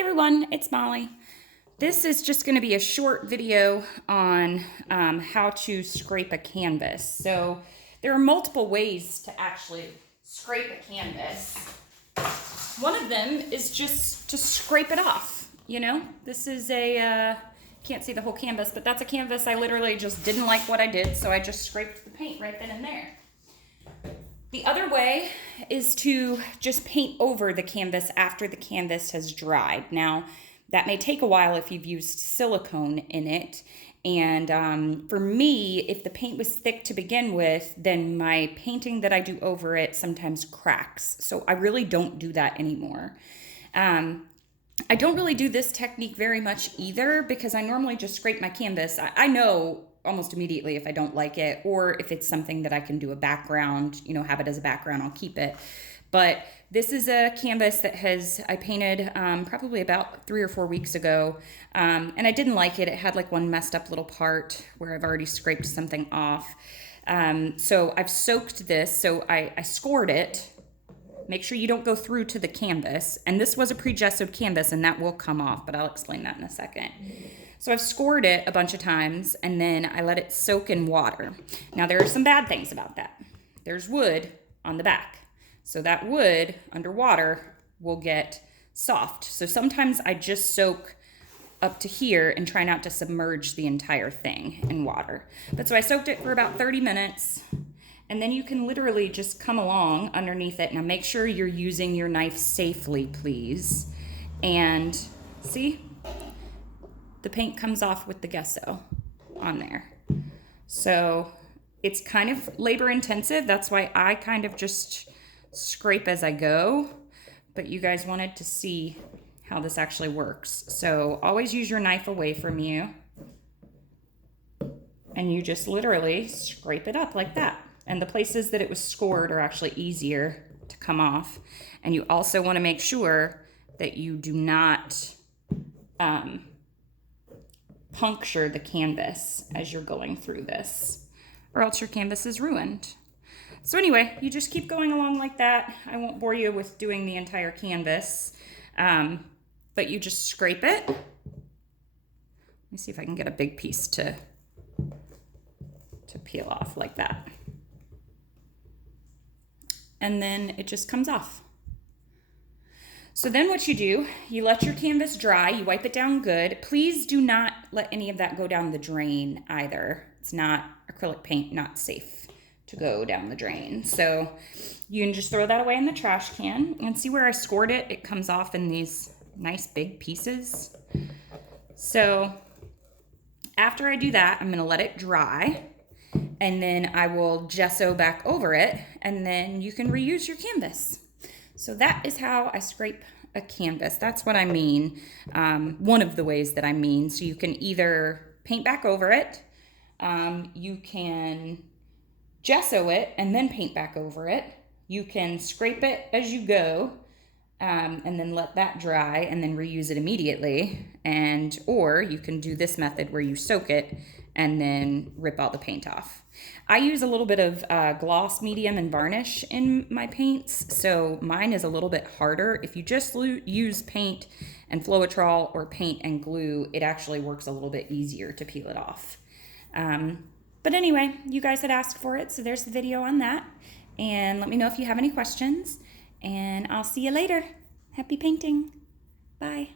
Hi everyone, it's Molly. This is just going to be a short video on how to scrape a canvas. So there are multiple ways to actually scrape a canvas. One of them is just to scrape it off. You know, this is a, can't see the whole canvas, but that's a canvas I literally just didn't like what I did, so I just scraped the paint right then and there. The other way is to just paint over the canvas after the canvas has dried. Now, that may take a while if you've used silicone in it. And for me, if the paint was thick to begin with, then my painting that I do over it sometimes cracks. So I really don't do that anymore. I don't really do this technique very much either because I normally just scrape my canvas. I know almost immediately if I don't like it, or if it's something that I can do a background, you know, have it as a background, I'll keep it. But this is a canvas that I painted probably about 3 or 4 weeks ago, and I didn't like it. It had like one messed up little part where I've already scraped something off. So I've soaked this, so I scored it. Make sure you don't go through to the canvas. And this was a pre-gessoed canvas, and that will come off, but I'll explain that in a second. So I've scored it a bunch of times, and then I let it soak in water. Now, there are some bad things about that. There's wood on the back. So that wood underwater will get soft. So sometimes I just soak up to here and try not to submerge the entire thing in water. But so I soaked it for about 30 minutes. And then you can literally just come along underneath it. Now make sure you're using your knife safely, please. And see, the paint comes off with the gesso on there. So it's kind of labor intensive. That's why I kind of just scrape as I go. But you guys wanted to see how this actually works. So always use your knife away from you. And you just literally scrape it up like that. And the places that it was scored are actually easier to come off. And you also want to make sure that you do not puncture the canvas as you're going through this, or else your canvas is ruined. So anyway, you just keep going along like that. I won't bore you with doing the entire canvas, but you just scrape it. Let me see if I can get a big piece to peel off like that. And then it just comes off. So then what you do, you let your canvas dry, you wipe it down good. Please do not let any of that go down the drain either. It's not acrylic paint, not safe to go down the drain. So you can just throw that away in the trash can and see where I scored it. It comes off in these nice big pieces. So after I do that, I'm gonna let it dry. And then I will gesso back over it, and then you can reuse your canvas. So that is how I scrape a canvas. That's what I mean. One of the ways that I mean. So you can either paint back over it, you can gesso it and then paint back over it. You can scrape it as you go, and then let that dry and then reuse it immediately. Or you can do this method where you soak it and then rip all the paint off. I use a little bit of gloss, medium, and varnish in my paints, so mine is a little bit harder. If you just use paint and Floetrol or paint and glue, it actually works a little bit easier to peel it off. But anyway, you guys had asked for it, so there's the video on that. And let me know if you have any questions, and I'll see you later. Happy painting. Bye.